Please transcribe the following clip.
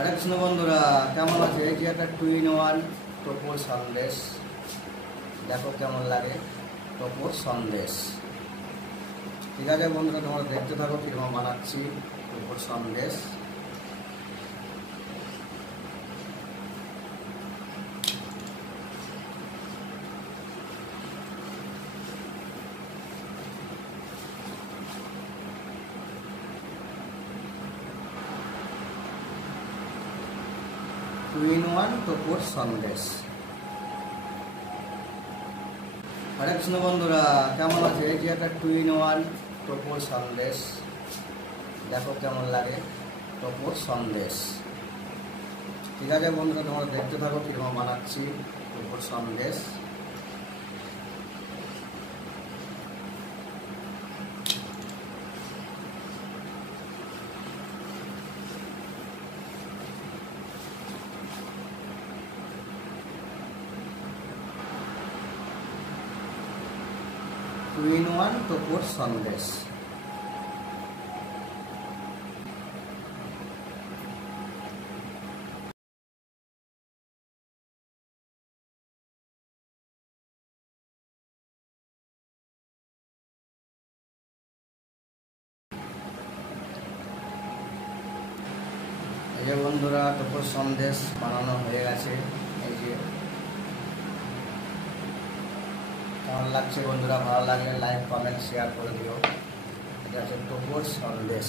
হরে কৃষ্ণ বন্ধুরা, কেমন আছে? এই যে একটা 2-in-1 টোপোর সন্দেশ, দেখো কেমন লাগে টোপোর সন্দেশ। ঠিক আছে বন্ধুরা, তোমরা দেখতে থাকো কিরকম বানাচ্ছি টোপোর সন্দেশ। টু-ইন-ওয়ান টোপোর সন্দেশ। হরে কৃষ্ণ বন্ধুরা, কেমন আছে? এই যে একটা 2-in-1 টোপোর সন্দেশ, দেখো কেমন লাগে টোপোর সন্দেশ। ঠিক আছে বন্ধুরা, তোমরা দেখতে থাকো কিরকম বানাচ্ছি টোপোর সন্দেশ। টু-ইন-ওয়ান টোপোর সন্দেশ। এই যে বন্ধুরা, টোপোর সন্দেশ বানানো হয়ে গেছে। এই যে কেমন লাগছে বন্ধুরা? ভালো লাগলে লাইক, কমেন্ট, শেয়ার করে দিও। এটা হচ্ছে টোপোর সন্দেশ।